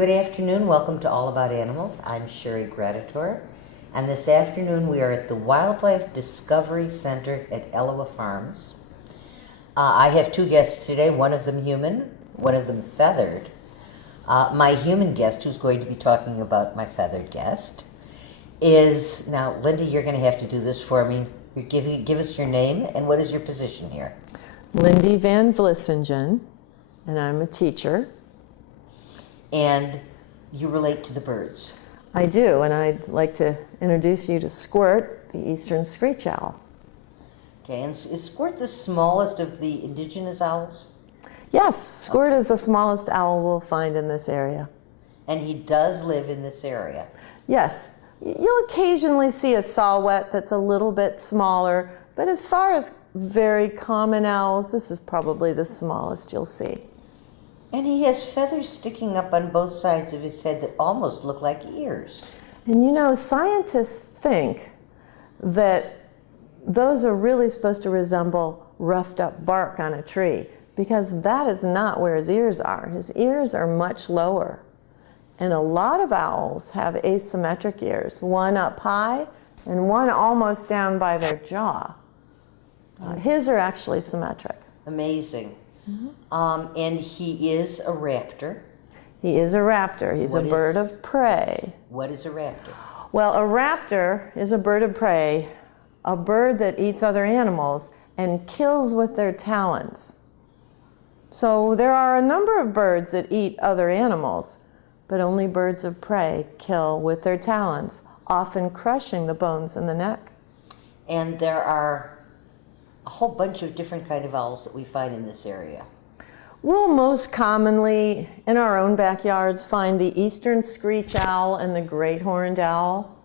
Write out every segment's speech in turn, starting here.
Good afternoon. Welcome to All About Animals. I'm Sherry Gradator, and this afternoon we are at the Wildlife Discovery Center at Ellowa Farms. I have two guests today, one of them human, one of them feathered. My human guest, who's going to be talking about my feathered guest, is, now Linda, you're going to have to do this for me. Give us your name and what is your position here? Lindy Van Vlissingen, and I'm a teacher. And you relate to the birds. I do, and I'd like to introduce you to Squirt, the eastern screech owl. Okay, and is Squirt the smallest of the indigenous owls? Yes, Squirt is the smallest owl we'll find in this area. And he does live in this area? Yes. You'll occasionally see a saw-whet that's a little bit smaller, but as far as very common owls, this is probably the smallest you'll see. And he has feathers sticking up on both sides of his head that almost look like ears. And you know, scientists think that those are really supposed to resemble roughed up bark on a tree, because that is not where his ears are. His ears are much lower. And a lot of owls have asymmetric ears, one up high and one almost down by their jaw. His are actually symmetric. Amazing. Mm-hmm. And he is a raptor. He is a raptor. He's a bird of prey. What is a raptor? Well, a raptor is a bird of prey, a bird that eats other animals and kills with their talons. So there are a number of birds that eat other animals, but only birds of prey kill with their talons, often crushing the bones in the neck. And there are a whole bunch of different kind of owls that we find in this area. We'll most commonly, in our own backyards, find the eastern screech owl and the great horned owl.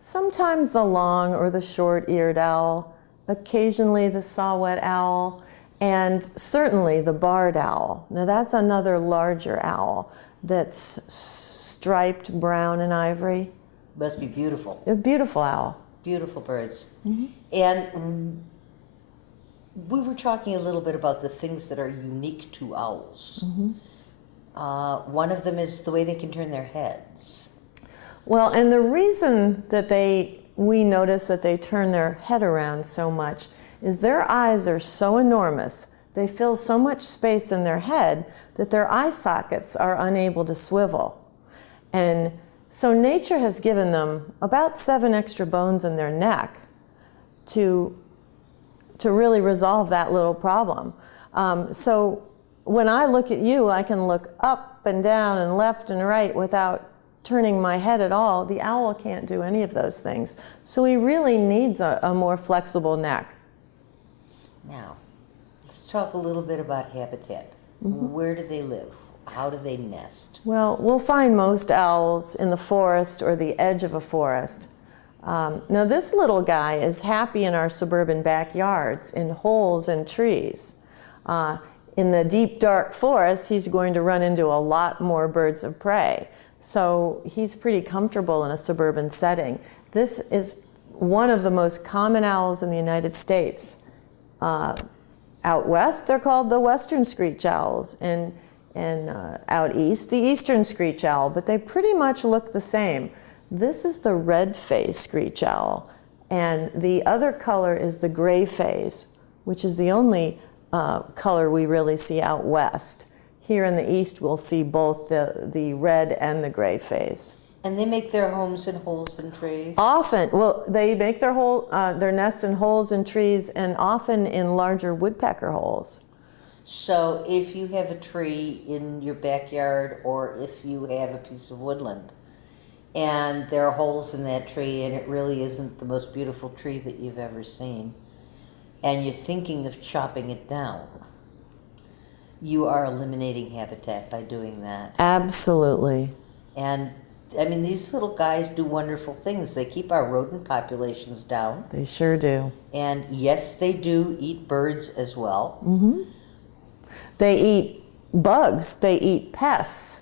Sometimes the long or the short-eared owl, occasionally the saw-whet owl, and certainly the barred owl. Now that's another larger owl that's striped brown and ivory. Must be beautiful. A beautiful owl. Beautiful birds. Mm-hmm. And we were talking a little bit about the things that are unique to owls. Mm-hmm. One of them is the way they can turn their heads. Well, and the reason that we notice that they turn their head around so much is their eyes are so enormous. They fill so much space in their head that their eye sockets are unable to swivel. And so nature has given them about 7 extra bones in their neck to really resolve that little problem. So when I look at you, I can look up and down and left and right without turning my head at all. The owl can't do any of those things. So he really needs a more flexible neck. Now, let's talk a little bit about habitat. Mm-hmm. Where do they live? How do they nest? Well, we'll find most owls in the forest or the edge of a forest. Now this little guy is happy in our suburban backyards, in holes and trees. In the deep dark forest, he's going to run into a lot more birds of prey. So he's pretty comfortable in a suburban setting. This is one of the most common owls in the United States. Out west, they're called the western screech owls, and out east, the eastern screech owl, but they pretty much look the same. This is the red-faced screech owl, and the other color is the gray face, which is the only color we really see out west. Here in the east, we'll see both the red and the gray face. And they make their homes in holes in trees? Often. Well, they make their nests in holes in trees and often in larger woodpecker holes. So if you have a tree in your backyard or if you have a piece of woodland and there are holes in that tree and it really isn't the most beautiful tree that you've ever seen and you're thinking of chopping it down, you are eliminating habitat by doing that. Absolutely. And I mean, these little guys do wonderful things. They keep our rodent populations down. They sure do. And yes, they do eat birds as well. Mm-hmm. They eat bugs. They eat pests.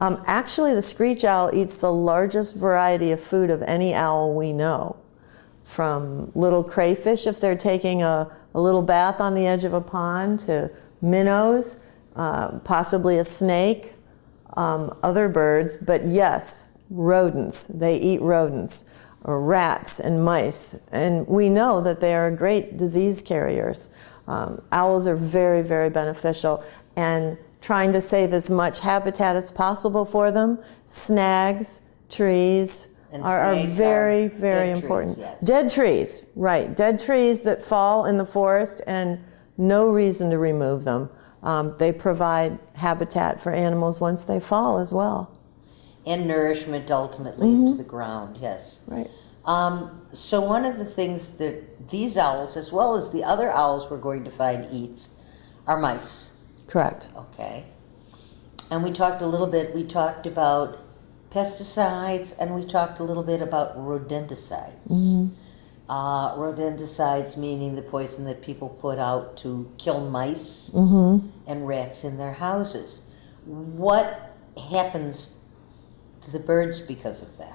Actually, the screech owl eats the largest variety of food of any owl we know. From little crayfish, if they're taking a little bath on the edge of a pond, to minnows, possibly a snake, other birds, but yes, rodents. They eat rodents, or rats and mice, and we know that they are great disease carriers. Owls are very, very beneficial, and trying to save as much habitat as possible for them. Snags, trees are very, very important. Trees, yes. Dead trees, right. Dead trees that fall in the forest and no reason to remove them. They provide habitat for animals once they fall as well. And nourishment ultimately into the ground, yes. Right. So one of the things that these owls, as well as the other owls we're going to find eats, are mice. Correct. Okay. And we talked about pesticides, and we talked a little bit about rodenticides. Rodenticides meaning the poison that people put out to kill mice and rats in their houses. What happens to the birds because of that?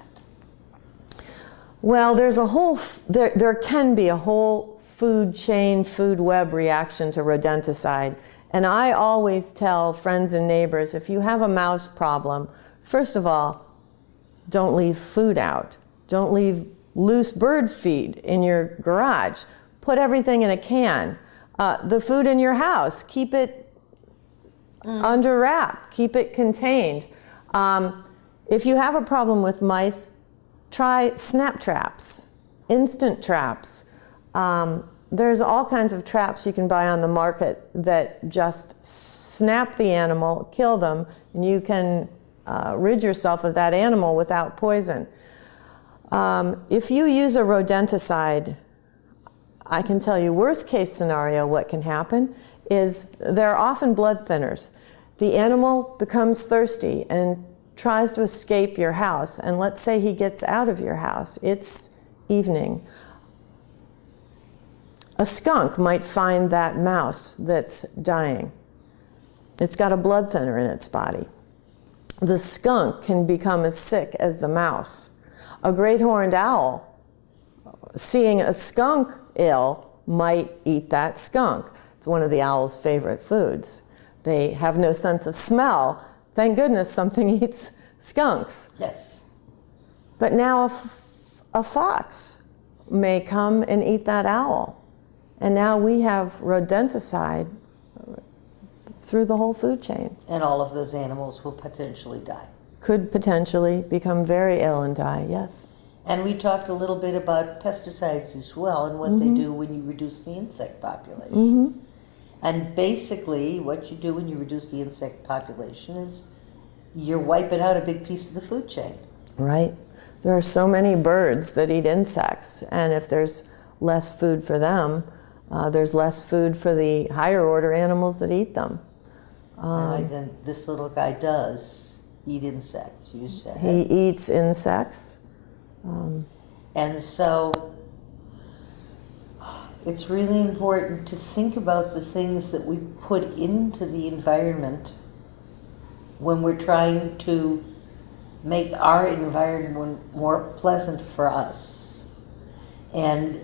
Well, there's a whole, there can be a whole food chain, food web reaction to rodenticide. And I always tell friends and neighbors, if you have a mouse problem, first of all, don't leave food out. Don't leave loose bird feed in your garage. Put everything in a can. The food in your house, keep it under wrap. Keep it contained. If you have a problem with mice, try snap traps, instant traps. There's all kinds of traps you can buy on the market that just snap the animal, kill them, and you can rid yourself of that animal without poison. If you use a rodenticide, I can tell you worst case scenario what can happen is there are often blood thinners. The animal becomes thirsty and tries to escape your house, and let's say he gets out of your house. It's evening. A skunk might find that mouse that's dying. It's got a blood thinner in its body. The skunk can become as sick as the mouse. A great horned owl, seeing a skunk ill, might eat that skunk. It's one of the owl's favorite foods. They have no sense of smell. Thank goodness something eats skunks. Yes. But now a fox may come and eat that owl. And now we have rodenticide through the whole food chain. And all of those animals will potentially die. Could potentially become very ill and die, yes. And we talked a little bit about pesticides as well and what they do when you reduce the insect population. And basically what you do when you reduce the insect population is you're wiping out a big piece of the food chain. Right. There are so many birds that eat insects, and if there's less food for them, there's less food for the higher order animals that eat them. And then this little guy does eat insects, you said. He eats insects. And so it's really important to think about the things that we put into the environment when we're trying to make our environment more pleasant for us. And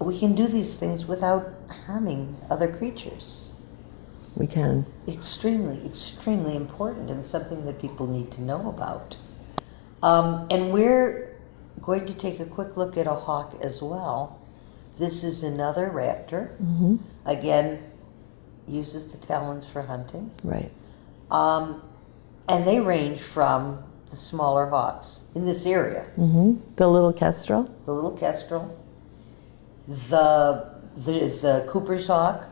we can do these things without harming other creatures. We can. Extremely, extremely important, and something that people need to know about. And we're going to take a quick look at a hawk as well. This is another raptor. Again, uses the talons for hunting. Right. And they range from the smaller hawks in this area. The little kestrel. The little kestrel, the Cooper's hawk,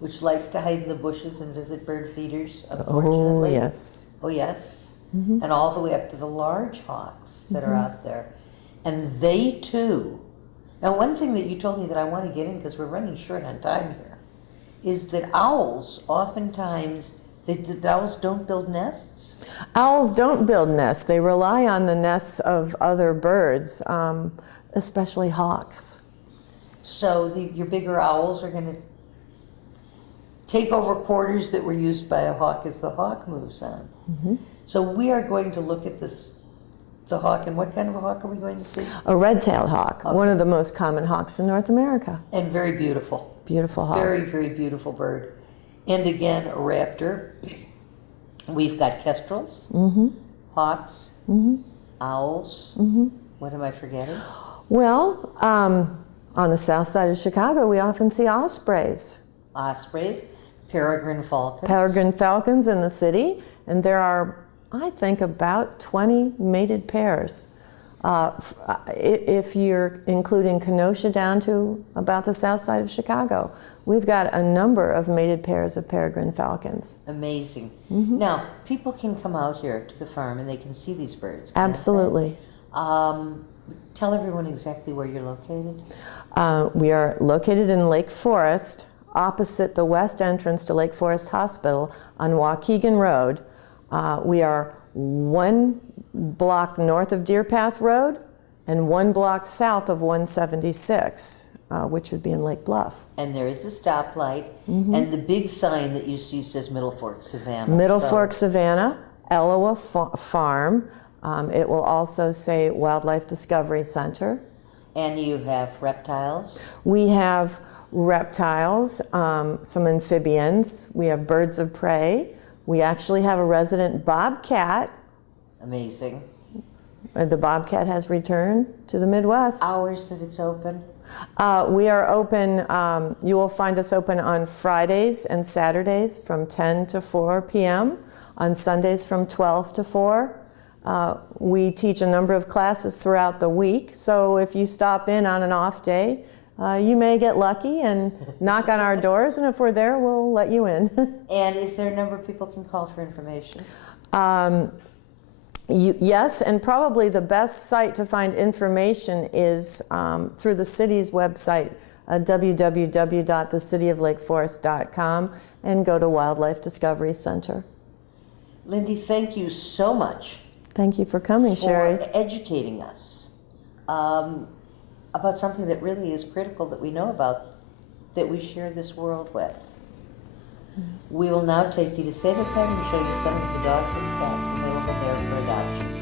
which likes to hide in the bushes and visit bird feeders, unfortunately. Oh, yes. Oh, yes. And all the way up to the large hawks that are out there. And they, too. Now, one thing that you told me that I want to get in, because we're running short on time here, is that owls, oftentimes, the owls don't build nests. Owls don't build nests. They rely on the nests of other birds, especially hawks. So your bigger owls are going to take over quarters that were used by a hawk as the hawk moves on. So we are going to look at the hawk, and what kind of a hawk are we going to see? A red-tailed hawk, one of the most common hawks in North America. And very beautiful. Beautiful hawk. Very, very beautiful bird. And again, a raptor. We've got kestrels, hawks, owls. What am I forgetting? Well, on the south side of Chicago, we often see ospreys. Ospreys, peregrine falcons. Peregrine falcons in the city, and there are, I think, about 20 mated pairs. If you're including Kenosha down to about the south side of Chicago, we've got a number of mated pairs of peregrine falcons. Amazing. Now, people can come out here to the farm and they can see these birds. Can't Absolutely. they? Tell everyone exactly where you're located. We are located in Lake Forest, opposite the west entrance to Lake Forest Hospital on Waukegan Road. We are 1 block north of Deer Path Road and 1 block south of 176, which would be in Lake Bluff. And there is a stoplight, and the big sign that you see says Middle Fork, Savannah. Middle Fork, Savannah, Ellowa Farm. It will also say Wildlife Discovery Center. And you have reptiles. We have reptiles, some amphibians. We have birds of prey. We actually have a resident bobcat. Amazing. The bobcat has returned to the Midwest. Hours that it's open. We are open, you will find us open on Fridays and Saturdays from 10 to 4 p.m., on Sundays from 12 to 4. We teach a number of classes throughout the week, so if you stop in on an off day, you may get lucky and knock on our doors, and if we're there, we'll let you in. And is there a number people can call for information? Yes, and probably the best site to find information is through the city's website, www.thecityoflakeforest.com, and go to Wildlife Discovery Center. Lindy, thank you so much. Thank you for coming, Sherry. For educating us about something that really is critical that we know about, that we share this world with. We will now take you to Save a Pet and show you some of the dogs and cats available there for adoption.